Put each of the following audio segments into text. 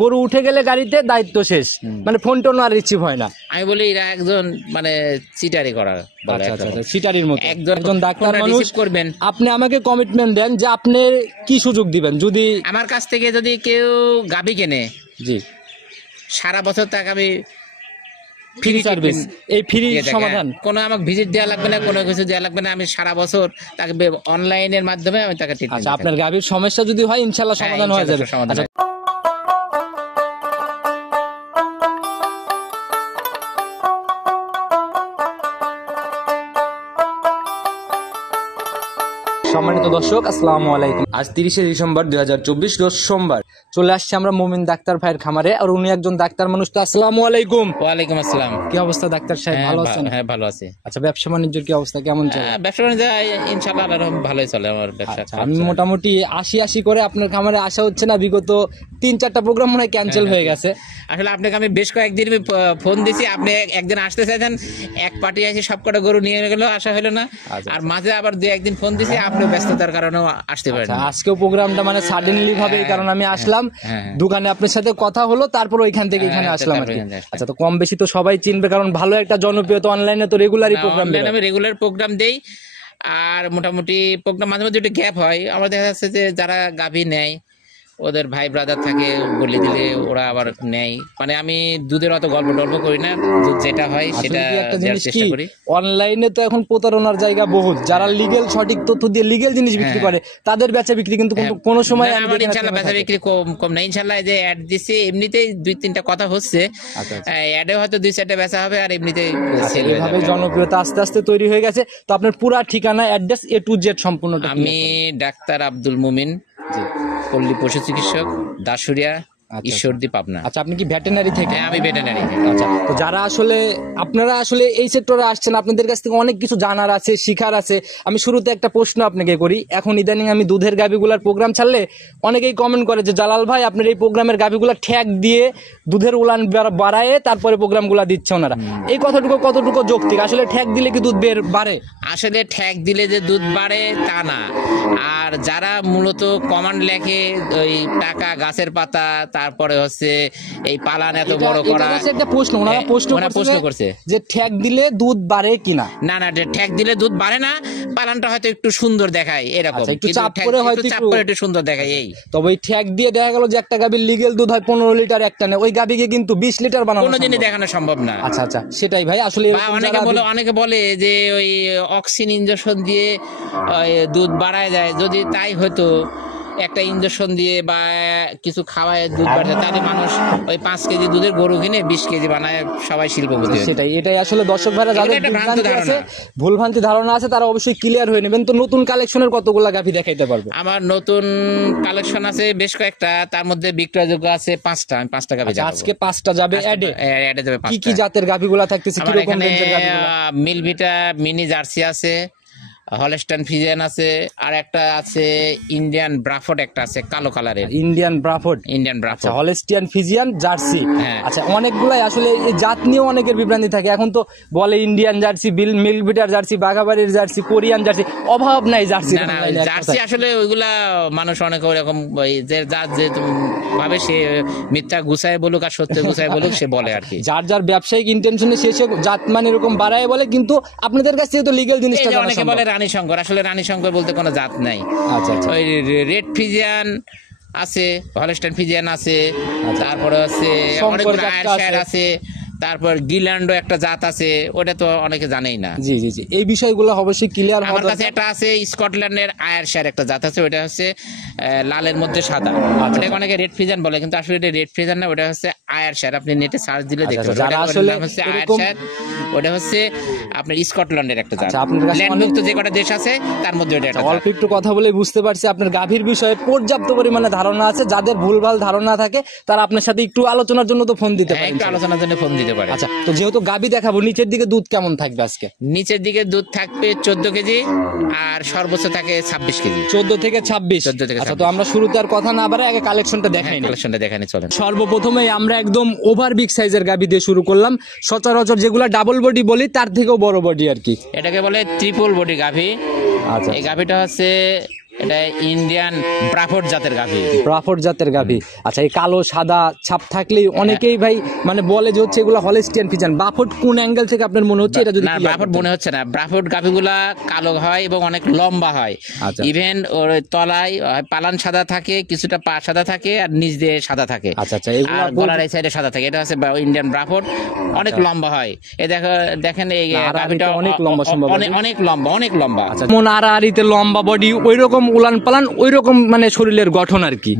গরু উঠে গেলে গাড়িতে দায়িত্ব শেষ, মানে ফোন টোন আর রিসিভ হয় না। আমি বলি এরা একজন মানে চিটারি করা চিটারির মতো একজন ডাক্তার মানুষ করবেন। আপনি আমাকে কমিটমেন্ট দেন যে আপনি কি সুযোগ দিবেন যদি আমার কাছ থেকে যদি কেউ গাভী কেনে, জি সারা বছর তাকে আমি ফ্রি সার্ভিস, এই ফ্রি সমাধান, কোনো আমাকে ভিজিট দেওয়া লাগবে না, কোনো কিছু দেওয়া লাগবে না, আমি সারা বছর তাকে অনলাইনের মাধ্যমে আমি তাকে ট্রিটমেন্ট। আচ্ছা, আপনার গাভীর সমস্যা যদি হয় ইনশাআল্লাহ সমাধান হয়ে যাবে। সম্মানিত দর্শক, আসসালামু আলাইকুম। আজ 30শে ডিসেম্বর 2024 রোজ সোমবার চলে আসছে আমরা মুমিন ডাক্তার ভাইয়ের খামারে, আর উনি একজন ডাক্তার মানুষ। তো আসসালামু আলাইকুম। ওয়ালাইকুম আসসালাম। কি অবস্থা ডাক্তার সাহেব, ভালো আছেন? হ্যাঁ ভালো আছি। আচ্ছা, ব্যবসা বাণিজ্যের কি অবস্থা, কেমন চলে? ব্যবসা বাণিজ্য ইনশাআল্লাহ আল্লাহর ভালোই চলে আমার ব্যবসা। আমি মোটামুটি 80 করে আপনার খামারে আসা হচ্ছে না, বিগত 3-4টা প্রোগ্রাম মনে হয় ক্যান্সেল হয়ে গেছে। আসলে আপনাকে আমি বেশ কয়েকদিন ফোন দিছি, আপনি একদিন আসতে চাইছেন, এক পার্টি এসে সবকটা গরু নিয়ে গেল, আসা হলো না। আর মাঝে আবার 2-1 দিন ফোন দিছি, আপনি ব্যস্ততার কারণেও আসতে পারেন। আজকেও প্রোগ্রামটা মানে সাডেনলি ভাবে এই কারণে আমি আসলাম, দোকানে আপনার সাথে কথা হলো, তারপর ওইখান থেকে এখানে আসলাম। আচ্ছা, তো কম বেশি তো সবাই চিনবে, কারণ ভালো একটা জনপ্রিয়তা, অনলাইনে তো রেগুলারই প্রোগ্রাম দেয়, আমি রেগুলার প্রোগ্রাম দেই। আর মোটামুটি প্রোগ্রাম মাঝে মাঝে একটু গ্যাপ হয়। আমার দেখা যাচ্ছে যে যারা গাভী নেয় ওদের ভাই ব্রাদার থাকে, বলে দিলে ওরা আবার নেয়। মানে আমি দুধের অত গল্প টল্প করি না, দুধ যেটা হয় সেটা দেওয়ার চেষ্টা করি। অনলাইনে তো এখন প্রতারণার জায়গা বহুত, যারা লিগেল সঠিক তথ্য দিয়ে লিগেল জিনিস বিক্রি করে তাদের বেচা বিক্রি কিন্তু কোনো সময় আমার ইনশাআল্লাহ বেচা বিক্রি কম না। ইনশাআল্লাহ যে অ্যাড দিছে এমনিতেই 2-3টা কথা হচ্ছে, অ্যাডে হয়তো 2-4টা বেচা হবে, আর এমনিতেই সেল হয়ে যাবে। জনপ্রিয়তা আস্তে আস্তে তৈরি হয়ে গেছে। তো আপনার পুরো ঠিকানা, অ্যাড্রেস A to Z সম্পূর্ণটা। আমি ডাক্তার আব্দুল মুমিন, পল্লী পশু চিকিৎসক, দাসুরিয়া, ঈশ্বরদী, পাবনা। আচ্ছা, আপনি কি ভেটেরিনারি থেকে? আমি ভেটেরিনারি। আচ্ছা, তো যারা আসলে আপনারা আসলে এই সেক্টরে আসছেন, আপনাদের কাছ থেকে অনেক কিছু জানার আছে, শিখার আছে। আমি শুরুতে একটা প্রশ্ন আপনাকে করি। এখন ইদানিং আমি দুধের গাভীগুলার প্রোগ্রাম ছাড়লে অনেকেই কমেন্ট করে যে জালাল ভাই আপনার এই প্রোগ্রামের গাভীগুলা ঠ্যাক দিয়ে দুধের উলান বাড়ায় তারপরে প্রোগ্রামগুলা দিচ্ছে ওনারা, এই কথাটুকু কতটুকু যৌক্তিক? আসলে ঠ্যাক দিলে কি দুধ বাড়ে? আসলে ঠ্যাক দিলে যে দুধ বাড়ে তা না। আর যারা মূলত কমান্ড লেখে, ওই টাকা, গাছের পাতা, তারপরে হচ্ছে এই পালান এত বড় করা, একটা প্রশ্ন ওনারা প্রশ্ন করছে যে ঠ্যাক দিলে দুধ বাড়ে কিনা। না, ঠ্যাক দিলে দুধ বাড়ে না, পালানটা হয়তো একটু সুন্দর দেখায়, এরকম একটু চাপ করে একটু সুন্দর দেখায় এই। তবে ওই ঠ্যাক দিয়ে দেখা গেল যে একটা গাভীর লিগেল দুধ হয় 15 লিটার একটা নেই, ওই গাভীকে কিন্তু 20 লিটার বানানো কোনোদিনই দেখানো সম্ভব না। আচ্ছা, সেটাই ভাই। আসলে অনেকে বলে যে ওই অক্সিন ইনজেকশন দিয়ে দুধ বাড়ায় যায়, যদি তাই হতো একটা ইনজেকশন দিয়ে বা কিছু খাওয়ায় দুধ বাড়ায়, তাহলে মানুষ ওই 5 কেজি দুধের গরু কিনে 20 কেজি বানায়, সবাই শিল্পপতি। এটাই আসলে দর্শক ভাইরা যাদের ভুলভ্রান্তি ধারণা আছে তারা অবশ্যই ক্লিয়ার হয়ে নেবেন। তো নতুন কালেকশনের কতগুলা গাভী দেখাইতে পারবে? আমার নতুন কালেকশন আছে বেশ কয়েকটা, তার মধ্যে বিক্রয় যোগ্য আছে 5টা। আমি 5টা গাভী আজকে 5টা যাবে অ্যাডে যাবে। কি জাতের গাভীগুলা থাকতেছে, কি রকম রেঞ্জের গাভীগুলা? মিলভিটা মিনি জার্সি আছে, হলস্টাইন ফ্রিজিয়ান আছে, আর একটা আছে ইন্ডিয়ান ব্রাফোর্ড, একটা আছে কালো কালারের Indian Braford. Holstein Friesian Jersey. আচ্ছা, অনেকগুলাই আসলে এই জাত নিয়ে অনেকের বিভ্রান্তি থাকে। এখন তো বলে ইন্ডিয়ান জার্সি, মিল্কভিটার জার্সি, বাঘাবাড়ির জার্সি, কোরিয়ান জার্সি, অভাব নাই জার্সি। জার্সি আসলে ওইগুলা মানুষ অনেক ওরকম যে জাত যে ভাবে, সে মিথ্যা গুছায় বলুক আর সত্য গুছায় বলুক, সে বলে আর কি। যার ব্যবসায়িক ইন্টেনশনে সে জাত মানে এরকম বাড়ায় বলে, কিন্তু আপনাদের কাছ থেকে তো লিগ্যাল জিনিসটা জানা অনেকে বলে রানী শঙ্কর। আসলে রানী শঙ্কর বলতে কোনো জাত নাই। আচ্ছা, ওই রেড ফ্রিজিয়ান আছে, হলস্টাইন ফ্রিজিয়ান আছে, তারপরে হচ্ছে অনেকগুলো আয়ারশায়ার আছে, তারপর গিল্যান্ডও একটা জাত আছে, ওটা তো অনেকে জানেই না। জি, এই বিষয়গুলো অবশ্যই ক্লিয়ার হবে। আমার কাছে একটা আছে স্কটল্যান্ডের আয়ারশায়ার একটা জাত আছে, ওটা হচ্ছে লালের মধ্যে সাদা। ওটাকে অনেকে রেড ফ্রিজিয়ান বলে, কিন্তু আসলে এটা রেড ফ্রিজিয়ান না, ওটা হচ্ছে আয়ারশায়ার। আপনি নেটে সার্চ দিলে দেখতে পাবেন। যারা আসলে হচ্ছে আয়ারশায়ার, ওটা হচ্ছে আপনার স্কটল্যান্ডের একটা জাত। ল্যান্ডমুক্ত যে কটা দেশ আছে তার মধ্যে ওটা একটা। অল্প একটু কথা বলে বুঝতে পারছি আপনার গাভীর বিষয়ে পর্যাপ্ত পরিমাণে ধারণা আছে। যাদের ভুলভাল ধারণা থাকে তারা আপনার সাথে একটু আলোচনার জন্য তো ফোন দিতে পারে, একটু আলোচনার জন্য ফোন দিতে পারে। আচ্ছা, তো যেহেতু গাভী দেখাবো, নিচের দিকে দুধ কেমন থাকবে আজকে? নিচের দিকে দুধ থাকবে 14 কেজি, আর সর্বোচ্চ থাকে 26 কেজি। 14 থেকে 26। আচ্ছা, তো আমরা শুরুতে আর কথা না বাড়াই আগে কালেকশনটা দেখাই। চলেন। সর্বপ্রথমে আমরা একদম ওভার বিগ সাইজের গাভী দিয়ে শুরু করলাম। সচরাচর যেগুলা ডাবল বডি বলি তার থেকেও বড় বডি আর কি, এটাকে বলে ট্রিপল বডি গাভী। আচ্ছা, এই গাভীটা হচ্ছে এটা ইন্ডিয়ান ব্রাফোর্ড জাতের গাভী। ব্রাফোর্ড জাতের গাভী। আচ্ছা, এই কালো সাদা ছাপ থাকলেই অনেকেই ভাই মানে বলে যে হচ্ছে এগুলো হলিস্টিয়ান ফ্রিজিয়ান। ব্রাফোর্ড কোন অ্যাঙ্গেল থেকে আপনার মনে হচ্ছে এটা যদি না, ব্রাফোর্ড মনে হচ্ছে না। ব্রাফোর্ড গাভীগুলা কালো হয় এবং অনেক লম্বা হয়। আচ্ছা। ইভেন ওর তলায় পালান সাদা থাকে, কিছুটা পা সাদা থাকে, আর নিচ দিয়ে সাদা থাকে। আচ্ছা আচ্ছা, এগুলো আর গলার এই সাইডে সাদা থাকে। এটা হচ্ছে ইন্ডিয়ান ব্রাফোর্ড, অনেক লম্বা হয়। এই দেখেন এই গাভীটা অনেক লম্বা সম্ভব, অনেক লম্বা। আচ্ছা, মন আড়াআড়িতে লম্বা বডি, ওই রকম উলান পালান, ওই রকম মানে শরীরের গঠন আর কি।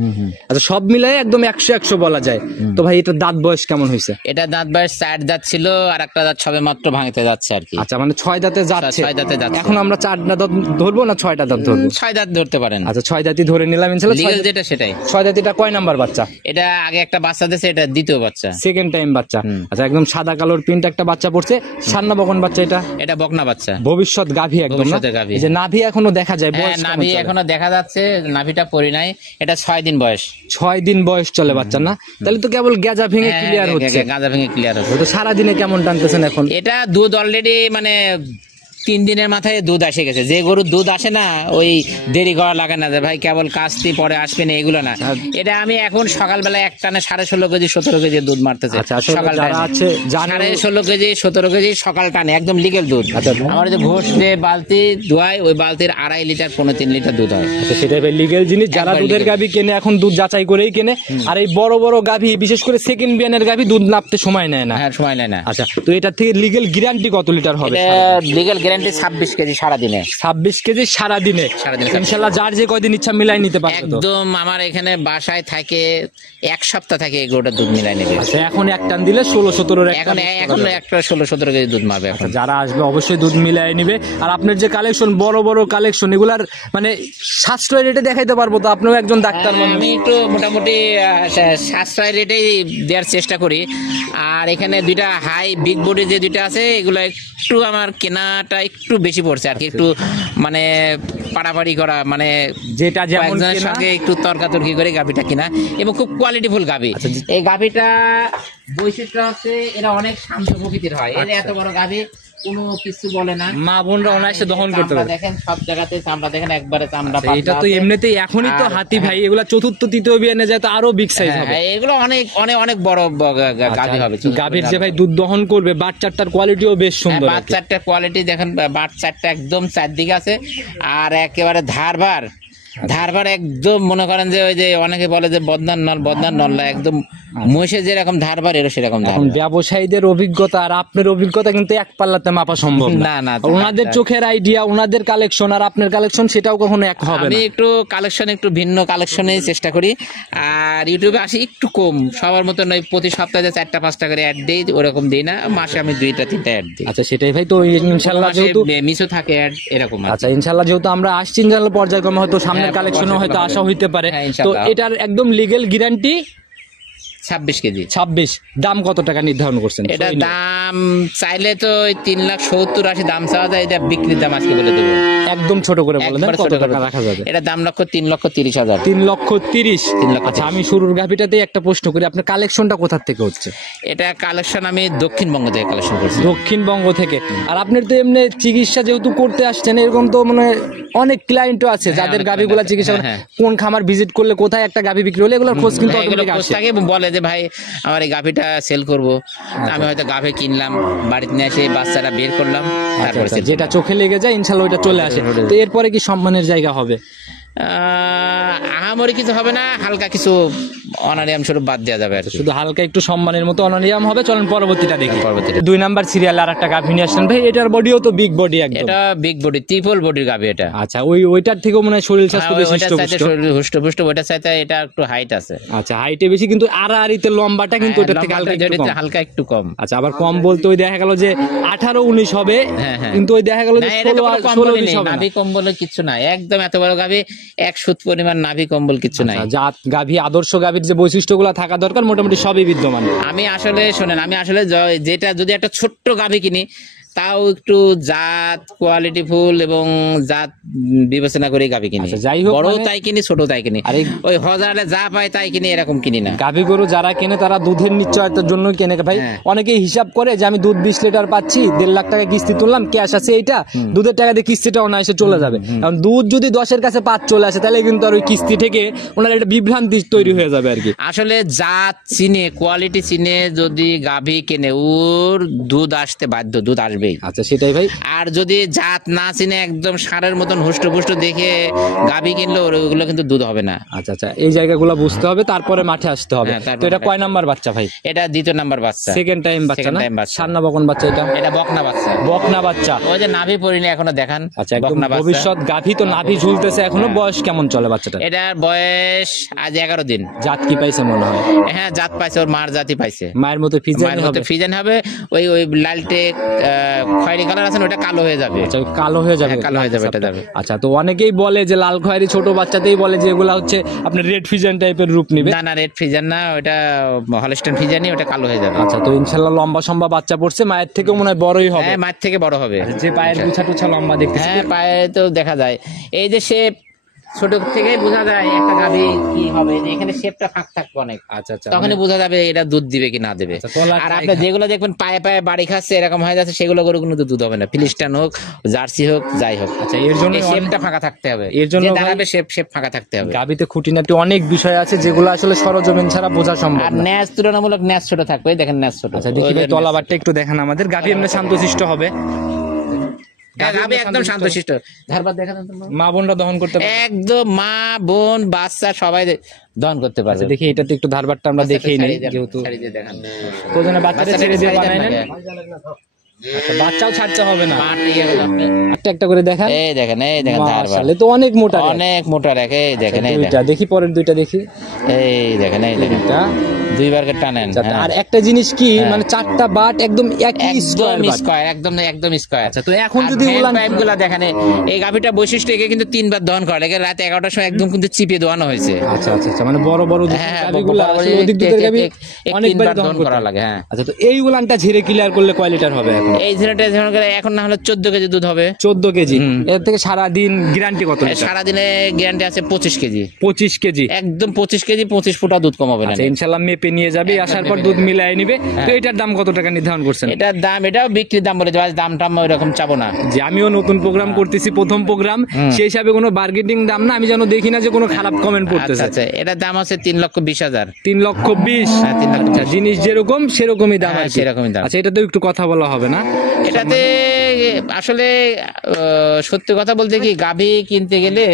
আচ্ছা, সব মিলাই একদম 100 বলা যায়। তো ভাই এটা দাঁত বয়স কেমন হয়েছে? এটা দাঁত বয়স 4 দাঁত ছিল, আর একটা দাঁত সবে মাত্র ভাঙতে যাচ্ছে আর কি। আচ্ছা, মানে 6 দাঁতে যাচ্ছে। 6 দাঁতে যাচ্ছে। এখন আমরা 4 দাঁত ধরবো না 6টা দাঁত ধরবো? 6 দাঁত ধরতে পারেন। আচ্ছা, 6 দাঁতই ধরে নিলাম ইনশাআল্লাহ। লিগ্যাল যেটা সেটাই। 6 দাঁত এটা কয় নাম্বার বাচ্চা? এটা আগে একটা বাচ্চা দিয়েছে, এটা দ্বিতীয় বাচ্চা, সেকেন্ড টাইম বাচ্চা। আচ্ছা, একদম সাদা কালোর প্রিন্ট একটা বাচ্চা পড়ছে। সান্না বকন বাচ্চা এটা? এটা বকনা বাচ্চা, ভবিষ্যৎ গাভী একদম না? ভবিষ্যতের গাভী। এই যে নাভি এখনো দেখা যায়, হ্যাঁ, বয়স কেমন নাভি চলে? এখনো দেখা যাচ্ছে, নাভিটা পরি নাই। এটা 6 দিন বয়স। 6 দিন বয়স চলে বাচ্চা না? তাহলে তো কেবল গেজা ভেঙে হ্যাঁ, ক্লিয়ার হচ্ছে। গাঁজা ভেঙে ক্লিয়ার হচ্ছে। তো সারাদিনে কেমন টানতেছেন এখন? এটা দুধ অলরেডি মানে 3 দিনের মাথায় দুধ এসে গেছে। যে গরুর দুধ আসে না, ওই দেরি করা লাগে না যে ভাই কেবল কাস্তি পরে আসবে না, এগুলো না। এটা আমি এখন সকালবেলা এক টানে 16.5 কেজি 17 কেজি দুধ মারতেছে। আচ্ছা, আসলে সকাল যারা আছে জানে 16.5 কেজি 17 কেজি সকাল টানে, একদম লিগেল দুধ। আচ্ছা। আমার যে ঘোষ যে বালতি ধোয়ায়, ওই বালতির 2.5 লিটার 3 লিটার দুধ হয়। আচ্ছা, সেটাই ভাই লিগেল জিনিস। যারা একবার দুধের legal। গাভী কেনে এখন দুধ যাচাই করেই কেনে। আর এই বড় বড় গাভী, বিশেষ করে সেকেন্ড বিয়ানের গাভী দুধ নাপতে সময় নেয় না। হ্যাঁ, সময় নেয় না। আচ্ছা, তো এটার থেকে লিগেল গ্যারান্টি কত লিটার হবে? এটা লিগেল গ্যারান্টি 26 কেজি সারাদিনে। 26 কেজি সারাদিনে? সারাদিনে। ইনশাআল্লাহ যার যে কয়দিন ইচ্ছা মিলাই নিতে পারবে তো? একদম। আমার এখানে বাসায় থাকে 1 সপ্তাহ থাকে এই গরুটার দুধ মিলাই নেবে। আচ্ছা, এখন এক টান দিলে 16-17 এখন একটা 16-17 কেজি দুধ মারবে এখন। যারা আসবে অবশ্যই দুধ মিলাই নিবে। আর আপনার যে কালেকশন, বড় বড় কালেকশন, এগুলার মানে সাশ্রয় রেটে দেখাইতে পারবো তো? আপনিও একজন ডাক্তার মানুষ। আমি একটু মোটামুটি সাশ্রয় রেটেই দেওয়ার চেষ্টা করি। আর এখানে দুইটা হাই বিগ বডি যে দুইটা আছে, এগুলো একটু আমার কেনাটা একটু বেশি পড়ছে আর কি। একটু মানে পাড়াপাড়ি করা, মানে যেটা যেমন কয়েকজনের কেনা। সঙ্গে একটু তর্কাতর্কি করে গাভিটা কিনা, এবং খুব কোয়ালিটিফুল গাভি। এই গাভিটা বৈশিষ্ট্য হচ্ছে এরা অনেক শান্ত প্রকৃতির হয়। এর এত বড় গাভি কোনো কিছু বলে না, মা বোনরা অনায়াসে দহন করতে চামড়া পারে। দেখেন সব জায়গাতে চামড়া দেখেন, একবারে চামড়া আচ্ছা, এটা তো এমনিতেই এখনই তো হাতি ভাই, এগুলা চতুর্থ তৃতীয় বিয়ানে যায় তো আরো বিগ সাইজ হবে। হ্যাঁ, এগুলো অনেক অনেক অনেক বড় গাভি হবে। গাভীর যে ভাই দুধ দহন করবে, বাচ্চাটার কোয়ালিটিও বেশ সুন্দর। বাচ্চাটার কোয়ালিটি দেখেন, বাচ্চাটা একদম চারদিকে আছে, আর একেবারে ধারবার একদম মনে করেন যে ওই যে অনেকে বলে যে বদনার নল্লা, একদম মহিষের যেরকম ধারবার এরও সেরকম এখন ধারবার। ব্যবসায়ীদের অভিজ্ঞতা আর আপনার অভিজ্ঞতা কিন্তু এক পাল্লাতে মাপা সম্ভব না, না, ওনাদের চোখের আইডিয়া, ওনাদের কালেকশন আর আপনার কালেকশন সেটাও কখনো এক হবে আমি না। একটু কালেকশন একটু ভিন্ন কালেকশনের চেষ্টা করি। আর ইউটিউবে আসি একটু কম, সবার মতন ওই প্রতি সপ্তাহে 4টা-5টা করে অ্যাড দিই, ওরকম দিই না। মাসে আমি 2টা-3টা অ্যাড দিই। আচ্ছা, সেটাই ভাই। তো ইনশাআল্লাহ যেহেতু মিসও থাকে অ্যাড, এরকম আর কি। আচ্ছা, ইনশাআল্লাহ যেহেতু আমরা আসছি, ইনশাআল্লাহ পর্যায়ক্রমে হয়তো সামনের কালেকশনও হয়তো আসা হইতে পারে। হ্যাঁ, তো ইনশাআল্লাহ। এটার একদম লিগ্যাল গ্যারান্টি 26 কেজি। 26। দাম কত টাকা নির্ধারণ করছেন? এটা দাম চাইলে তো 3,70,80 দাম চাওয়া যায়। এটা বিক্রির দাম আজকে বলে দেবো। একদম ছোট করে বলে দেন, একবার কত ছোট টাকা করে। রাখা যাবে? এটা দাম 3,30,000। 3,30,000। 3,30,000। আচ্ছা, আমি শুরুর গাভিটাতেই একটা প্রশ্ন করি, আপনার কালেকশনটা কোথা থেকে হচ্ছে? এটা কালেকশন আমি দক্ষিণবঙ্গ থেকে কালেকশন করছি। দক্ষিণবঙ্গ থেকে। আর আপনার তো এমনি চিকিৎসা যেহেতু করতে আসছেন, এরকম তো মানে অনেক ক্লায়েন্টও আছে যাদের অনেক গাভিগুলা client চিকিৎসা আছে, হ্যাঁ। কোন খামার ভিজিট করলে কোথায় একটা গাভি বিক্রি হলে এগুলোর খোঁজ কিন্তু এগুলো automatic খোঁজ আসে। থাকে, বলে যে ভাই আমার এই গাভিটা সেল করব। আমি হয়তো গাভি কিনলাম, বাড়িতে নিয়ে এসে বাচ্চাটা বের করলাম, আচ্ছা, তারপরে আচ্ছা, sell যেটা চোখে লেগে যায় ইনশাল্লাহ ওইটা চলে আসে। তো এরপরে কি সম্মানের জায়গা হবে? আহামরি কিছু হবে না, হালকা কিছু অনারিয়াম স্বরূপ বাদ দেওয়া যাবে আর কি। শুধু হালকা একটু সম্মানের মতো অনারিয়াম হবে। চলেন পরবর্তীটা দেখি। পরবর্তীটা। 2 নাম্বার সিরিয়াল আর একটা গাভি নিয়ে আসলেন ভাই, এটার বডিও তো বিগ বডি একদম। এটা বিগ বডি, ট্রিপল বডির গাভি এটা। আচ্ছা, ওইটার থেকেও মনে হয় শরীর স্বাস্থ্য বেশি ওইটার চাইতে শরীর হুষ্ট, ওইটার চাইতে এটা একটু হাইট আছে। আচ্ছা, হাইটে বেশি, কিন্তু আড়াআড়িতে লম্বাটা কিন্তু ওইটার থেকে হালকা একটু কম। আচ্ছা, আবার কম বলতে ওই দেখা গেল যে 18-19 হবে, হ্যাঁ, হ্যাঁ। কিন্তু ওই দেখা গেল যে না, এটা তো কোনো কম্বলই 16-20 নেই, হবে না। নাভি কম্বল কিছু নাই, একদম এত বড় গাভি 1 সুত পরিমাণ নাভি কম্বল কিছু নাই। আচ্ছা, জাত গাভী, আদর্শ গাভীর যে বৈশিষ্ট্যগুলো থাকা দরকার মোটামুটি সবই বিদ্যমান। আমি আসলে শোনেন, আমি আসলে যেটা যদি একটা ছোট্ট গাভি কিনি তাও একটু জাত কোয়ালিটি ফুল এবং জাত বিবেচনা করে গাভী কিনি। আচ্ছা, যাই হোক, বড় মানে- তাই কিনি, ছোট তাই কিনি। আরে ওই হজারে যা পায় তাই কিনি, এরকম কিনি না। গাভী গরু যারা কেনে তারা দুধের নিশ্চয়তার জন্য কেনে ভাই। হ্যাঁ। অনেকেই হিসাব করে যে আমি দুধ 20 লিটার পাচ্ছি, 1.5 লাখ টাকা কিস্তি তুললাম, ক্যাশ আছে এইটা, দুধের টাকা দিয়ে কিস্তিটা ওনা এসে চলে যাবে। কারণ দুধ যদি 10-এর কাছে 5 চলে আসে তাহলে কিন্তু আর ওই কিস্তি থেকে ওনার একটা বিভ্রান্তি তৈরি হয়ে যাবে আর কি। আসলে জাত চিনে, কোয়ালিটি চিনে যদি গাভী কেনে, ওর দুধ আসতে বাধ্য, দুধ আসবেই। আচ্ছা, সেটাই ভাই। আর যদি জাত না চিনে একদম ষাঁড়ের মতন হুষ্ট দেখে গাভী কিনলে ওগুলো কিন্তু দুধ হবে না। আচ্ছা আচ্ছা, এই জায়গাগুলো বুঝতে হবে, তারপরে মাঠে আসতে হবে। হ্যাঁ, তারপরে তো এটা কয় নাম্বার বাচ্চা ভাই? এটা দ্বিতীয় নাম্বার বাচ্চা, সেকেন্ড টাইম বাচ্চা Second না? time বাচ্চা। সার না বকন বাচ্চা এটা? এটা বকনা বাচ্চা। বকনা বাচ্চা। ওই যে নাভি পরিনি এখনো দেখান। আচ্ছা, একদম বকনা বাচ্চা। ভবিষ্যৎ গাভী তো নাভি ঝুলতেছে এখনো। বয়স কেমন চলে বাচ্চাটা? এটার বয়স আজ 11 দিন। জাত কি পাইছে মনে হয়? হ্যাঁ, জাত পাইছে, ওর মার জাতি পাইছে। মায়ের মতো ফিজানি মায়ের হবে? মতো ফিজান হবে। ওই ওই লালটে খয়েরি কালার আছে না, ওটা কালো হয়ে যাবে। আচ্ছা, ওই কালো হয়ে যাবে? হ্যাঁ, কালো হয়ে যাবে, এটা যাবে। আচ্ছা, তো অনেকেই বলে যে লাল খয়েরি ছোট বাচ্চাতেই বলে যে এগুলা হচ্ছে আপনার রেড ফিজান টাইপের রূপ নিবে। না না, রেড ফিজান না, ওটা হলস্টাইন ফিজানি, ওটা কালো হয়ে যাবে। আচ্ছা, তো ইনশাল্লাহ লম্বা সম্বা বাচ্চা পড়ছে, মায়ের থেকেও মনে হয় বড়ই হবে। হ্যাঁ, মায়ের থেকে বড় হবে। যে পায়ের গুছা টুছা লম্বা দেখতেছি। হ্যাঁ, পায়ে তো দেখা যায়। এই যে শেপ, ছোট থেকেই বোঝা যায় একটা গাভী কি হবে। এখানে শেপটা ফাঁক থাকবে অনেক, আচ্ছা আচ্ছা, তখনই বোঝা যাবে এটা দুধ দিবে কি না দেবে। আচ্ছা, তলার আর টাই আপনি যেগুলো দেখবেন পায়ে পায়ে বাড়ি খাচ্ছে এরকম হয়ে যাচ্ছে, সেগুলো গরু কিন্তু দুধ হবে না। ফিলিস্টান হোক, জার্সি হোক, যাই হোক। আচ্ছা, এর জন্য এই শেপটা ফাঁকা থাকতে হবে। এর জন্য যে ভাই- দাঁড়াবে শেপ ফাঁকা থাকতে হবে। গাভীতে খুঁটিনাটি অনেক বিষয় আছে যেগুলো আসলে সরজমিন ছাড়া বোঝা সম্ভব আর না। ন্যাস তুলনামূলক ন্যাস ছোট থাকবে। এই দেখেন ন্যাস ছোট। আচ্ছা, দেখি ভাই তলাবারটা একটু দেখেন আমাদের। গাভী এমনি শান্তশিষ্ট হবে? গাভী একদম শান্তশিষ্ট। ধারবার দেখা যান তো। মা বোনরা দহন করতে পারে? একদম মা বোন বাচ্চা সবাই দহন করতে পারবে। আচ্ছা, দেখি এটাতে একটু ধারবারটা আমরা দেখেই নেই, যেহেতু ছাড়িয়ে দিয়ে দেখান। প্রয়োজনে বাচ্চাটা ছেড়ে দিয়ে বানাই নেন। এই আচ্ছা, বাচ্চাও ছাড়তে হবে না? দেখেন, একটা একটা করে দেখান। দেখেন ধারবার মাশাআল্লাহ, তো অনেক মোটা রে। অনেক মোটা রেখে দেখেন। এই দুইটা দেখি, পরের দুইটা দেখি। দেখেন, এই দেখেন এটা দুইবার করে টানেন। আচ্ছা, হ্যাঁ। আর একটা জিনিস কি, মানে চারটা বাট একদম একই স্কয়ার একদম বাট। স্কয়ার, একদম স্কয়ার। আচ্ছা, তো এখন যদি উলান পাইপ গুলা দেখেন, এই গাভিটা বৈশিষ্ট্য একে কিন্তু 3 বার দহন করা লাগে। রাত 11টার সময় একদম কিন্তু চিপে দোয়ানো হয়েছে। আচ্ছা আচ্ছা আচ্ছা, মানে বড় বড় দুধের হ্যাঁ, গাভীগুলো আসলে অধিক দুধের গাভী অনেকবার দহন করা করা লাগে। হ্যাঁ, আচ্ছা, তো এই উলানটা ঝেড়ে ক্লিয়ার করলে কয় লিটার হবে এখন? এই ঝিনাটা এখন না হলে 14 কেজি দুধ হবে। 14 কেজি। এর থেকে সারা দিন গ্যারান্টি কত লিটার? সারাদিনে গ্যারান্টি আছে 25 কেজি। 25 কেজি? একদম 25 কেজি, 25 ফুটা দুধ কমাবে না। আচ্ছা, ইনশাআল্লাহ মেপে নিয়ে যাবে, আসার পর দুধ মিলাই নিবে। তো এটার দাম কত টাকা নির্ধারণ করছেন? এটার দাম, এটাও বিক্রির দাম বলে দেওয়া, দাম টাম ওইরকম চাবো না। যে আমিও নতুন প্রোগ্রাম করতেছি, প্রথম প্রোগ্রাম, সেই হিসাবে কোনো বার্গেনিং দাম না, আমি যেন দেখি না যে কোনো খারাপ কমেন্ট পড়তেছে। আচ্ছা, এটার দাম আছে 3,20,000। 3,20,000? হ্যাঁ, 3,20,000। আচ্ছা, জিনিস যেরকম সেরকমই দাম হ্যাঁ, আর কি। সেরকমই দাম। আচ্ছা, এটাতে একটু কথা বলা হবে না? এটাতে আসলে সত্যি কথা বলতে কি, গাভী কিনতে গেলে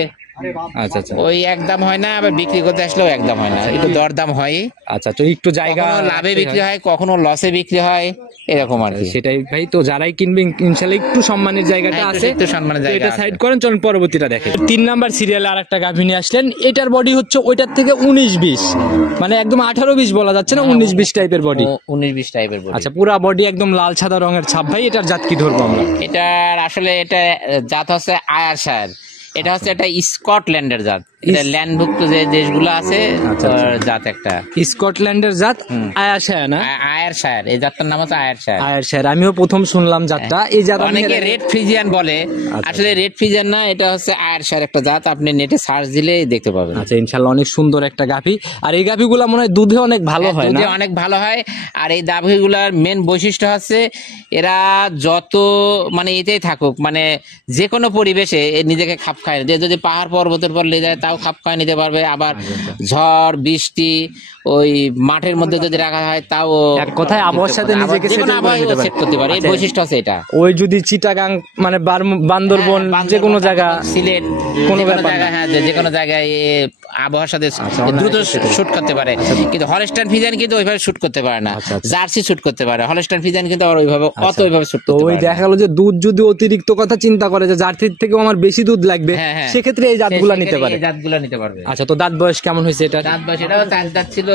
আচ্ছা আচ্ছা ওই একদম হয় না, আবার বিক্রি করতে আসলেও একদম হয় না, একটু দরদাম হয়। আচ্ছা, তো একটু জায়গা কখনো লাভে বিক্রি হয়, কখনো লসে বিক্রি হয়, এরকম আর কি। সেটাই ভাই। তো যারাই কিনবেন ইনশাআল্লাহ একটু সম্মানের জায়গাটা হ্যাঁ, আছে, একটু সম্মানের তো জায়গা এটা আছে। সাইড করেন, চলুন পরবর্তীটা দেখেন। 3 নাম্বার সিরিয়ালে আরেকটা গাভী নিয়ে আসলেন। এটার বডি হচ্ছে ওইটার থেকে 19-20, মানে একদম 18-20 বলা যাচ্ছে না, 19-20 টাইপের বডি। 19-20 টাইপের বডি। আচ্ছা, পুরা বডি একদম লাল সাদা রঙের ছাপ। ভাই, এটার জাত কি ধরবো আমরা? এটার আসলে এটা জাত হচ্ছে আয়ারশায়ার। এটা হচ্ছে একটা স্কটল্যান্ডের জাত। এটা ল্যান্ডভুক্ত যে দেশগুলো আছে, আচ্ছা, আচ্ছা। ওর জাত একটা স্কটল্যান্ডের জাত আয়ারশায়ার না? আয়ারশায়ার, এই জাতটার নাম হচ্ছে আয়ারশায়ার। আয়ারশায়ার, আমিও প্রথম শুনলাম জাতটা। এই জাত আমি অনেকে রেড ফ্রিজিয়ান বলে, আসলে রেড ফ্রিজিয়ান না, এটা হচ্ছে আয়ারশায়ার একটা জাত। আপনি নেটে সার্চ দিলেই দেখতে পাবেন। আচ্ছা, ইনশাআল্লাহ অনেক সুন্দর একটা গাভী। আর এই গাভীগুলা মনে হয় দুধে অনেক ভালো হয় না? দুধে অনেক ভালো হয়। আর এই গাভীগুলার মেন বৈশিষ্ট্য হচ্ছে এরা যত মানে এতেই থাকুক, মানে যে কোনো পরিবেশে এ নিজেকে খাপ খায়, যে যদি পাহাড় পর্বতের পর লেগে যায় তাও খাপ খায় নিতে পারবে। আবার ঝড় বৃষ্টি ওই মাঠের মধ্যে যদি রাখা হয় তাও এক কথায় আবহাওয়ার সাথে নিজেকে settle করে নিতে পারে। সেট করতে পারে। এই আচ্ছা, বৈশিষ্ট্য আছে এটা। ওই যদি চিটাগাং মানে বান্দরবন হ্যাঁ, যে কোনো জায়গা, সিলেট কোনো যে কোনো ব্যাপার জায়গায়, না। হ্যাঁ, যে কোনো জায়গায় আবহাওয়ার সাথে দ্রুত শুট করতে পারে। কিন্তু হলস্টাইন ফ্রিজিয়ান কিন্তু ওইভাবে শুট করতে পারে না। জার্সি শুট করতে পারে, হলস্টাইন ফ্রিজিয়ান কিন্তু আর ওইভাবে ওইভাবে শুট তো করতে ওই পারে না। দেখা গেল যে দুধ যদি অতিরিক্ত কথা চিন্তা করে যে জার্সির থেকেও আমার বেশি দুধ লাগবে, হ্যাঁ, হ্যাঁ। সেক্ষেত্রে এই জাতগুলা নিতে পারে। এই জাতগুলো নিতে পারবে। আচ্ছা, তো দাঁত বয়স কেমন হয়েছে এটা? দাঁত বয়স এটাও 4 দাঁত ছিল,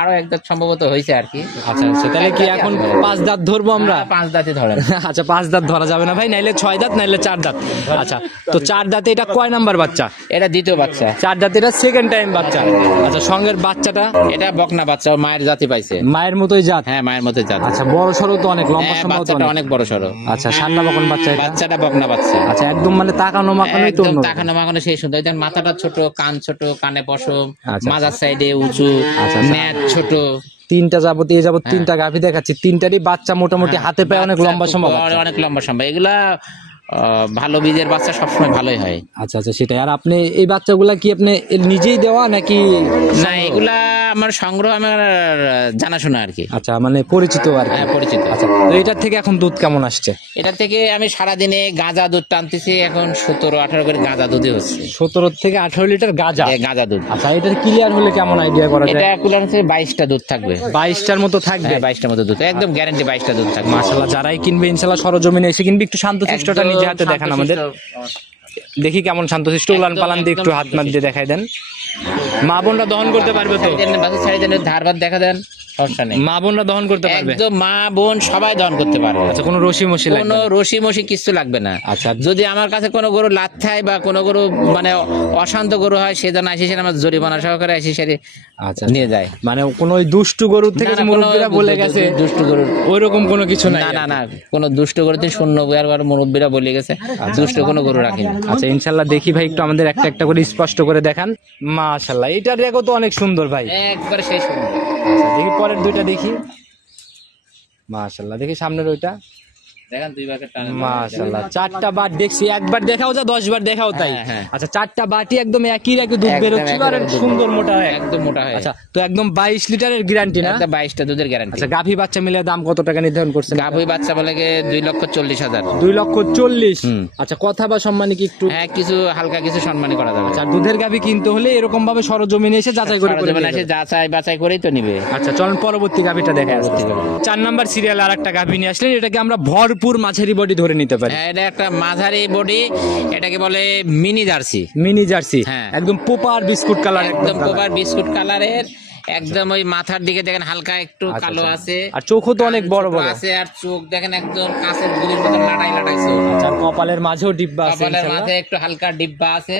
আরো 1 দাঁত সম্ভবত হয়েছে আর কি। আচ্ছা আচ্ছা, তাহলে কি এখন 5 দাঁত ধরবো আমরা? 5 দাঁতই ধরেন। আচ্ছা, 5 দাঁত ধরা যাবে না ভাই, নাইলে 6 দাঁত, নাইলে 4 দাঁত। আচ্ছা, তো 4 দাঁতে এটা কয় নাম্বার বাচ্চা? এটা দ্বিতীয় বাচ্চা। 4 দাঁতে এটা সেকেন্ড সেকেন্ড টাইম বাচ্চা। আচ্ছা, সঙ্গের বাচ্চাটা এটা বকনা বাচ্চা, ও মায়ের জাতি পাইছে। মায়ের মতোই জাত? হ্যাঁ, মায়ের মতো জাত। আচ্ছা, বড় সড়ো তো অনেক, লম্বা হ্যাঁ, সম্ভব তো বাচ্চাটা অনেক বড় সড়ো। আচ্ছা, সান্না বকন বাচ্চা এটা? বাচ্চাটা বকনা বাচ্চা। আচ্ছা, একদম মানে তাকানো মাকানোই তো একদম অন্য। তাকানো মাখানো সেই সুন্দর। দেখেন মাথাটা ছোট, কান ছোট, কানে পশম, আচ্ছা। মাজার সাইডে উঁচু, আচ্ছা। নেট ছোট। তিনটা যাবত এই যাবত তিনটা গাভী দেখাচ্ছি, তিনটারই বাচ্চা মোটামুটি হাতে পায়ে অনেক লম্বা সম্ভব। অনেক লম্বা সম্ভব। এগুলা ভালো বীজের বাচ্চা সবসময় ভালোই হয়। আচ্ছা আচ্ছা, সেটাই। আর আপনি এই বাচ্চাগুলা কি আপনি নিজেই দেওয়া নাকি? না, এগুলা আমার সংগ্রহ, আমার জানাশোনা আর কি। আচ্ছা, মানে পরিচিত আর কি। হ্যাঁ, পরিচিত। আচ্ছা, তো এটার থেকে এখন দুধ কেমন আসছে? এটা থেকে আমি সারাদিনে গাঁজা দুধ টানতেছি, এখন 17-18 করে গাঁজা দুধই হচ্ছে। 17 থেকে 18 লিটার গাঁজা? গাঁজা দুধ। আচ্ছা, এটার ক্লিয়ার হলে কেমন আইডিয়া করা যায়? এটা কুলার হচ্ছে 22টা দুধ থাকবে। 22টার মতো থাকবে? 22টার মতো দুধ, একদম গ্যারান্টি 22টা দুধ থাকবে। মাশাআল্লাহ, যারাই কিনবে ইনশাআল্লাহ সরজমিনে এসে কিনবে। একটু শান্তশিষ্টটা নিজে হাতে দেখান আমাদের, দেখি কেমন শান্তশিষ্ট। উলান পালান দিয়ে একটু হাত মাত দিয়ে দেখাই দেন। মা বোনরা দহন করতে পারবে তো? ধার ভাত দেখা দেন, সমস্যা নেই। মা বোনরা দহন করতে পারবে? একদম মা বোন সবাই দহন করতে পারবে। আচ্ছা, কোনো রশি মশি লাগবে? কোনো রশি মশি কিছু লাগবে না। আচ্ছা, যদি আমার কাছে কোনো গরু লাথায় বা কোনো গরু মানে অশান্ত গরু হয়, সে যেন আসি আমার জরিমানা সহকারে আসি সেরে আচ্ছা নিয়ে যায়। মানে কোনো ওই দুষ্টু গরুর থেকে যে মুরব্বীরা বলে গেছে দুষ্টু গরু ওইরকম কোনো কিছু নাই? না না না, কোনো দুষ্টু গরু থেকে শূন্য আর মুরব্বীরা বলে গেছে, দুষ্টু কোনো গরু রাখিনি। আচ্ছা, ইনশাল্লাহ দেখি ভাই, একটু আমাদের একটা একটা করে স্পষ্ট করে দেখান। মাশাআল্লাহ, এটার রেগও তো অনেক সুন্দর ভাই, একবারে সেই সুন্দর। আচ্ছা, দেখি পরের দুইটা দেখি। মাশাআল্লাহ, দেখি সামনের ওইটা। দেখেন দুই ভাগের টানে। মাশাআল্লাহ, 4টা বাট দেখছি, একবার দেখাও যা 10 বার দেখাও তাই। হ্যাঁ। আচ্ছা, 4টা বাটি একদম একই দুধ বের হচ্ছিল আর সুন্দর মোটা হয়, একদম মোটা হয়। আচ্ছা, তো একদম 22 লিটারের গ্যারান্টি না? 22টা দুধের গ্যারান্টি। আচ্ছা, গাভী বাচ্চা মিলে দাম কত টাকা নির্ধারণ করছেন? গাভী বাচ্চা বলে 2,40,000। 2,40,000? আচ্ছা, কথা বা সম্মানী কি একটু? হ্যাঁ, কিছু হালকা কিছু সম্মানী করা যাবে। আচ্ছা, দুধের গাভী কিনতে হলে এরকম ভাবে সরজমিনে এসে যাচাই করে যাচাই বাছাই করেই তো নিবে। আচ্ছা, চলুন পরবর্তী গাভীটা দেখে আসছি। 4 নাম্বার সিরিয়াল আর একটা গাভী নিয়ে আসলেন, এটাকে আমরা ভরপুর মাঝারি বডি ধরে নিতে পারি। হ্যাঁ, এটা একটা মাঝারি বডি, এটাকে বলে মিনি জার্সি। মিনি জার্সি, হ্যাঁ, একদম পোপার বিস্কুট কালার, একদম পোপার বিস্কুট কালারের। একদম ওই মাথার দিকে দেখেন হালকা একটু কালো আছে, আর চোখও তো অনেক বড় বড় আছে, আর চোখ দেখেন একদম কাঁচের গুলির মতো লাটাইছে। আচ্ছা, কপালের মাঝেও ডিব্বা আছে, কপালের মাঝে একটু হালকা ডিব্বা আছে।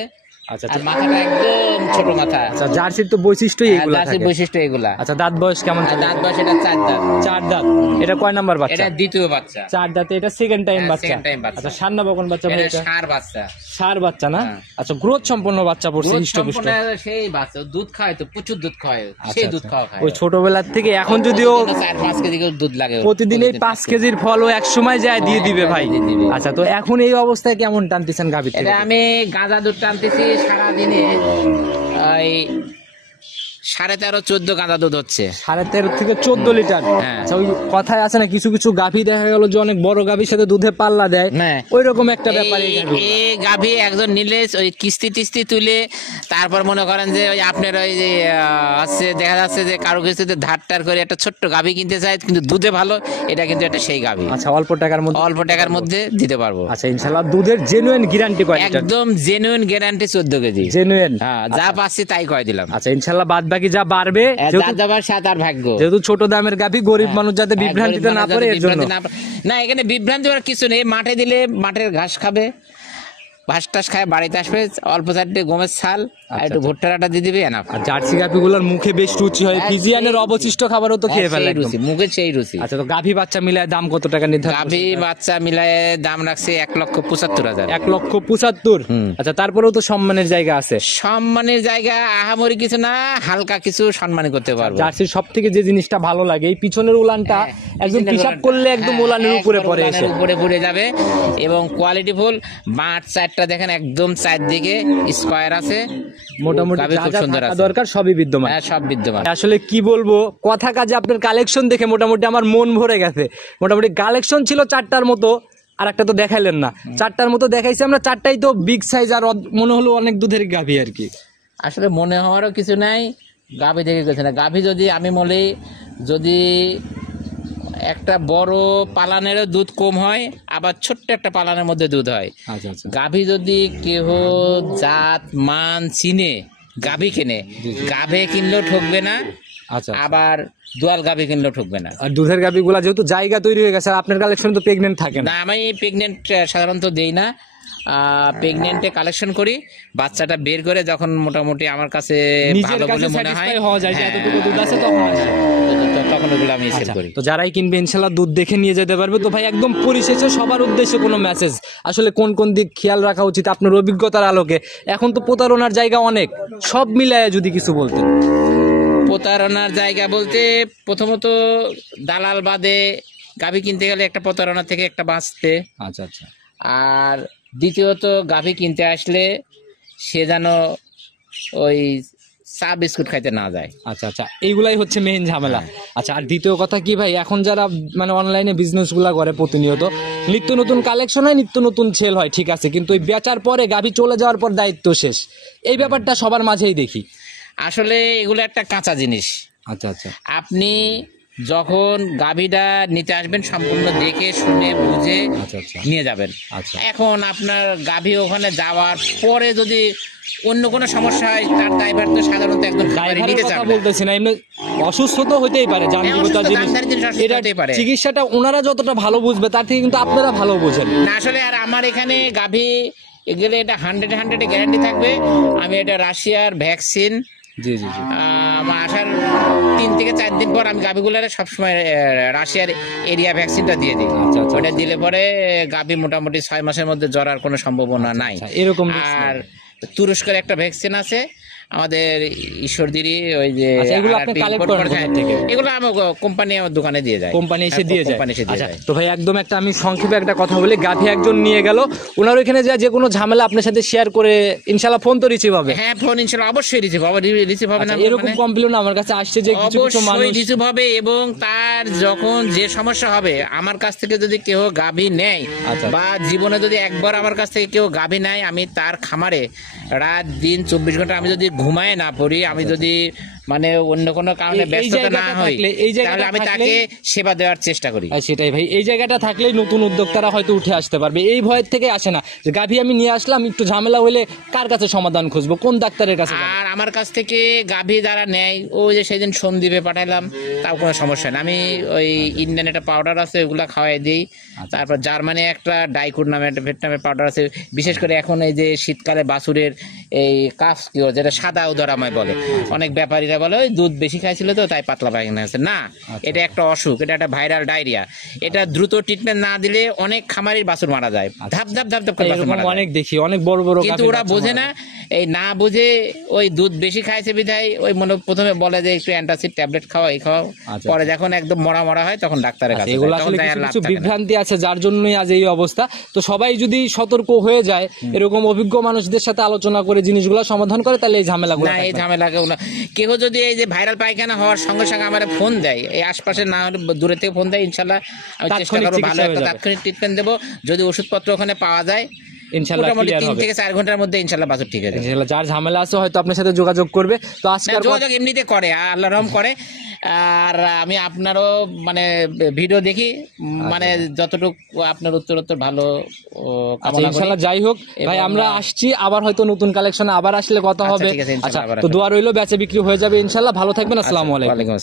আচ্ছা, আর মাথাটা একদম ছোট মাথা। আচ্ছা, জার্সির তো বৈশিষ্ট্যই এগুলা থাকে। জার্সির বৈশিষ্ট্য এগুলা। আচ্ছা, দাঁত বয়স কেমন? দাঁত বয়স এটা 4 দাঁত। 4 দাঁত। এটা কয় নাম্বার বাচ্চা? এটা দ্বিতীয় বাচ্চা। 4 দাঁতে, এটা সেকেন্ড টাইম বাচ্চা। সেকেন্ড টাইম বাচ্চা। আচ্ছা, সান্না বকন বাচ্চা ভাই? এটা ষাঁড় বাচ্চা। ষাঁড় বাচ্চা না? আচ্ছা, গ্রোথ সম্পন্ন বাচ্চা পড়ছে, হৃষ্টপুষ্ট। সেই বাচ্চা দুধ খায় তো, প্রচুর দুধ খায়, সেই দুধ খাওয়া খায় ওই ছোটবেলার থেকে এখন যদিও 4-5 কেজি করে দুধ লাগে, প্রতিদিন এই 5 কেজির ফল ও এক সময় যায় দিয়ে দিবে ভাই। আচ্ছা, তো এখন এই অবস্থায় কেমন টানতেছেন গাভী থেকে? এটা আমি গাঁজা দুধ টানতেছি সারাদিনে ওই 13.5-14 গাঁজা দুধ হচ্ছে। 13.5 থেকে 14 লিটার? হ্যাঁ। আচ্ছা, ওই কথায় আছে না, কিছু কিছু গাভী দেখা গেল যে অনেক বড় গাভীর সাথে দুধে পাল্লা দেয়, হ্যাঁ, ওই রকম একটা ব্যাপার। এই গাভী একজন নিলে ওই কিস্তি টিস্তি তুলে তারপর মনে করেন যে ওই আপনার ওই যে আছে, দেখা যাচ্ছে যে কারো কিস্তিতে ধার করে একটা ছোট্ট গাভী কিনতে চায়, কিন্তু দুধে ভালো, এটা কিন্তু একটা সেই গাভী। আচ্ছা, অল্প টাকার মধ্যে দিতে পারবো। আচ্ছা, ইনশাআল্লাহ। দুধের জেনুইন গ্যারান্টি কয় লিটার? একদম জেনুইন গ্যারান্টি 14 কেজি জেনুইন। হ্যাঁ, যা পাচ্ছি তাই কয় দিলাম। আচ্ছা, ইনশাআল্লাহ বাদ বাকি যা বাড়বে, যাবার সাথে আর ভাগ্য। যেহেতু ছোট দামের গাভী, গরিব মানুষ যাতে বিভ্রান্তিতে না পড়ে এর জন্য। না, এখানে বিভ্রান্তি হওয়ার কিছু নেই। মাঠে দিলে মাঠের ঘাস খাবে, ঘাস টাস খায়, বাড়িতে আসবে, অল্প চারটে গমের ছাল আর একটু ভুট্টার আটা দিয়ে দিবে, এনাফ। আর জার্সি গাভীগুলোর মুখে বেশ রুচি হয়, ফিজিয়ানের অবশিষ্ট খাবারও তো খেয়ে ফেলে রুচি, মুখে সেই রুচি। আচ্ছা, তো গাভী বাচ্চা মিলায় দাম কত টাকা নির্ধারণ? গাভী বাচ্চা মিলায় দাম রাখছে 1,75,000। 1,75,000? আচ্ছা, তারপরেও তো সম্মানের জায়গা আছে। সম্মানের জায়গা আহামরি কিছু না, হালকা কিছু সম্মান করতে পারবো। জার্সির সব থেকে যে জিনিসটা ভালো লাগে, এই পিছনের উলানটা একদম পিসাব করলে একদম উলানের উপরে পড়ে, এসে উপরে পড়ে যাবে, এবং কোয়ালিটি ফুল। বাট চারটা দেখেন একদম চারদিকে স্কয়ার আছে, মোটামুটি খুব সুন্দর আছে, দরকার সবই বিদ্যমান। হ্যাঁ, সব বিদ্যমান। আসলে কি বলবো, কথা কাজে আপনার কালেকশন দেখে মোটামুটি আমার মন ভরে গেছে। মোটামুটি কালেকশন ছিল 4টার মতো, আর একটা তো দেখাইলেন না। 4টার মতো দেখাইছি আমরা, 4টাই তো বিগ সাইজ, আর মনে হলো অনেক দুধের গাভী আর কি। আসলে মনে হওয়ারও কিছু নাই, গাভী দেখে গেছে না। গাভী যদি আমি বলি, যদি একটা বড় পালানেরও দুধ কম হয়, আবার ছোট্ট একটা পালানের মধ্যে দুধ হয়। আচ্ছা আচ্ছা, গাভী যদি কেহ জাত মান চিনে গাভী কেনে, গাভী কিনলেও ঠকবে না, আচ্ছা, আবার দোয়াল গাভী কিনলেও ঠকবে না। আর দুধের গাভীগুলা যেহেতু জায়গা তৈরি হয়ে গেছে, আপনার কালেকশন তো প্রেগনেন্ট থাকে না, আমি প্রেগনেন্ট সাধারণত দেই না, প্রেগনেন্টে কালেকশন করি, বাচ্চাটা বের করে যখন মোটামুটি আমার কাছে নিজের ভালো কাছে বলে মনে হয়, স্যাটিসফাই হওয়া যায় যে হ্যাঁ, এতটুকু দুধ আছে তখন আসে। তখন ওগুলো আমি সেল আচ্ছা, করি। তো যারাই কিনবে ইনশাল্লাহ দুধ দেখে নিয়ে যেতে পারবে। তো ভাই একদম পরিশেষে সবার উদ্দেশ্যে কোনো মেসেজ, আসলে কোন কোন দিক খেয়াল রাখা উচিত আপনার অভিজ্ঞতার আলোকে? এখন তো প্রতারণার জায়গা অনেক, সব মিলায় যদি কিছু বলতেন। প্রতারণার জায়গা বলতে প্রথমত দালাল বাদে গাভী কিনতে গেলে একটা প্রতারণা থেকে একটা বাঁচতে, আচ্ছা আচ্ছা, আর দ্বিতীয়ত গাভী কিনতে আসলে সে যেন ওই চা বিস্কুট খাইতে না যায়। আচ্ছা আচ্ছা, এইগুলাই হচ্ছে মেইন ঝামেলা। আচ্ছা, আর দ্বিতীয় কথা কি ভাই, এখন যারা মানে অনলাইনে বিজনেস গুলা করে প্রতিনিয়ত নিত্য নতুন কালেকশন হয়, নিত্য নতুন সেল হয়, ঠিক আছে, কিন্তু ওই বেচার পরে গাভী চলে যাওয়ার পর দায়িত্ব শেষ, এই ব্যাপারটা সবার মাঝেই দেখি। আসলে এগুলো একটা কাঁচা জিনিস। আচ্ছা আচ্ছা, আপনি যখন গাভীটা নিতে আসবেন সম্পূর্ণ দেখে শুনে বুঝে আচ্ছা আচ্ছা, নিয়ে যাবেন। আচ্ছা। এখন আপনার গাভী ওখানে যাওয়ার পরে যদি অন্য কোনো সমস্যা হয়, তার ড্রাইভার তো সাধারণত একজন খামারি ড্রাইভারের নিতে কথা চাবে না। বলতেছি না, এমনি অসুস্থ তো হতেই পারে, যান্ত্রিকতা অসুস্থ, জিনিস, যান্ত্রিক জিনিস অসুস্থ এটা হতেই পারে। চিকিৎসাটা ওনারা যতটা ভালো বুঝবে তার থেকে কিন্তু আপনারা ভালো বোঝেন। না আসলে আর আমার এখানে গাভী গেলে এটা 100 গ্যারান্টি থাকবে। আমি এটা রাশিয়ার ভ্যাকসিন জি জি জি, আসার 3 থেকে 4 দিন পর আমি গাভীগুলোর সবসময় রাশিয়ার এরিয়া ভ্যাকসিনটা দিয়ে দিই। আচ্ছা, আচ্ছা, ওটা দিলে পরে গাভী মোটামুটি 6 মাসের মধ্যে জ্বরার কোনো সম্ভাবনা নাই। আচ্ছা, এরকম আর তুরস্কের একটা ভ্যাকসিন আছে আমাদের ঈশ্বরদীরই, ওই যে আচ্ছা, এগুলো আপনি RRP কালেক্ট import করেন করে, কোথা থেকে? এগুলো আমার কোম্পানি আমার দোকানে দিয়ে যায়, কোম্পানি এসে দিয়ে যায়। কোম্পানি এসে দিয়ে আচ্ছা, যায়। তো ভাই একদম একটা আমি সংক্ষেপে একটা কথা বলি, গাভী একজন নিয়ে গেল, ওনার ওইখানে যে কোনো ঝামেলা আপনার সাথে শেয়ার করে ইনশাল্লাহ ফোন তো রিসিভ হবে। হ্যাঁ, ফোন ইনশাআল্লাহ অবশ্যই রিসিভ হবে। রিসিভ হবে না আচ্ছা, এরকম কমপ্লেন আমার কাছে আসছে যে কিছু কিছু মানুষ, অবশ্যই রিসিভ হবে। এবং তার যখন যে সমস্যা হবে, আমার কাছ থেকে যদি কেউ গাভী নেয় আচ্ছা, বা জীবনে যদি একবার আমার কাছ থেকে কেউ গাভী নেয়, আমি তার খামারে রাত দিন 24 ঘন্টা আমি যদি ঘুমায় না পড়ি, আমি যদি মানে অন্য কোনো কারণে এই ব্যস্ততা না জায়গাটা হই, থাকলে, এই জায়গাটা তাহলে আমি তাকে থাকলেই- সেবা দেওয়ার চেষ্টা করি। আর সেটাই ভাই, এই জায়গাটা থাকলেই নতুন উদ্যোক্তারা হয়তো উঠে আসতে পারবে। এই ভয়ের থেকে আসে না যে গাভী আমি নিয়ে আসলাম, একটু ঝামেলা হলে কার কাছে সমাধান খুঁজবো, কোন ডাক্তারের কাছে যাবো? আর আমার কাছ থেকে গাভী যারা নেয়, ওই যে সেদিন সন্দীপে পাঠাইলাম, তাও কোনো সমস্যা নেই। আমি ওই ইন্ডিয়ান একটা পাউডার আছে, ওগুলা খাওয়াই দিই। তারপর জার্মানি একটা ডাইকুর নামে একটা ভিয়েতনামের পাউডার আছে। বিশেষ করে এখন এই যে শীতকালে বাছুরের এই কাফ কি যেটা সাদা উদরাময় বলে, অনেক ব্যাপারীরা বলে ওই দুধ বেশি খাইছিল তো তাই পাতলা পায়খানা আছে। না, এটা একটা অসুখ, এটা একটা ভাইরাল ডায়রিয়া। এটা দ্রুত ট্রিটমেন্ট না দিলে অনেক খামারির বাছুর মারা যায়, ধাপ ধাপ ধাপ ধাপ করে বাছুর এরকম মারা যায়। অনেক দেখি, অনেক বড় বড় কিন্তু গাভীর ওরা বাচ্চা বোঝে মারা না, যায়। এই না বুঝে ওই দুধ বেশি খাইছে বিধায় ওই মনে প্রথমে বলে যে একটু অ্যান্টাসিড ট্যাবলেট খাওয়া, এই খাওয়াও। আচ্ছা, পরে যখন একদম মরা মরা হয় তখন ডাক্তারের কাছে এগুলো যায়, তখন আসলে যায় কিছু আর লাভ কিছু থাকে না। বিভ্রান্তি আছে যার জন্যই আজ এই অবস্থা। তো সবাই যদি সতর্ক হয়ে যায়, এরকম অভিজ্ঞ মানুষদের সাথে আলোচনা করে জিনিসগুলো সমাধান করে, তাহলে এই ঝামেলাগুলো না, এই থাকবে না। ঝামেলা কেউ না। কেউ যদি এই যে ভাইরাল পায়খানা হওয়ার সঙ্গে সঙ্গে আমার ফোন দেয়, এই আশপাশে না হলে দূরে থেকে ফোন দেয়, ইনশাল্লাহ আমি চেষ্টা তাৎক্ষণিক করবো ভালো চিকিৎসা হয়ে একটা যাবে। তাৎক্ষণিক ট্রিটমেন্ট দেবো। যদি ওষুধপত্র ওখানে পাওয়া যায়, ইনশাল্লাহ মোটামুটি ক্লিয়ার 3 হবে। থেকে 4 ঘন্টার মধ্যে ইনশাল্লাহ বাছুর ঠিক আছে। ইনশাল্লাহ যার ঝামেলা আছে হয়তো আপনার সাথে যোগাযোগ করবে। তো আজকে আর যোগাযোগ এমনিতে করে, আল্লাহ রহম করে। আর আমি আপনারও মানে ভিডিও দেখি, মানে যতটুকু আপনার উত্তরোত্তর ভালো কামনা করি। ইনশাল্লাহ যাই হোক ভাই, এবং আমরা আসছি আবার, হয়তো নতুন কালেকশনে আবার আসলে কথা আচ্ছা, হবে। ঠিক আছে, ইনশাল্লাহ আচ্ছা, আবার তো আসবো। দোয়া রইলো, বেচা বিক্রি হয়ে যাবে ইনশাল্লাহ। ভালো থাকবেন, আসসালামু আলাইকুম। ওয়ালাইকুম আসসালাম।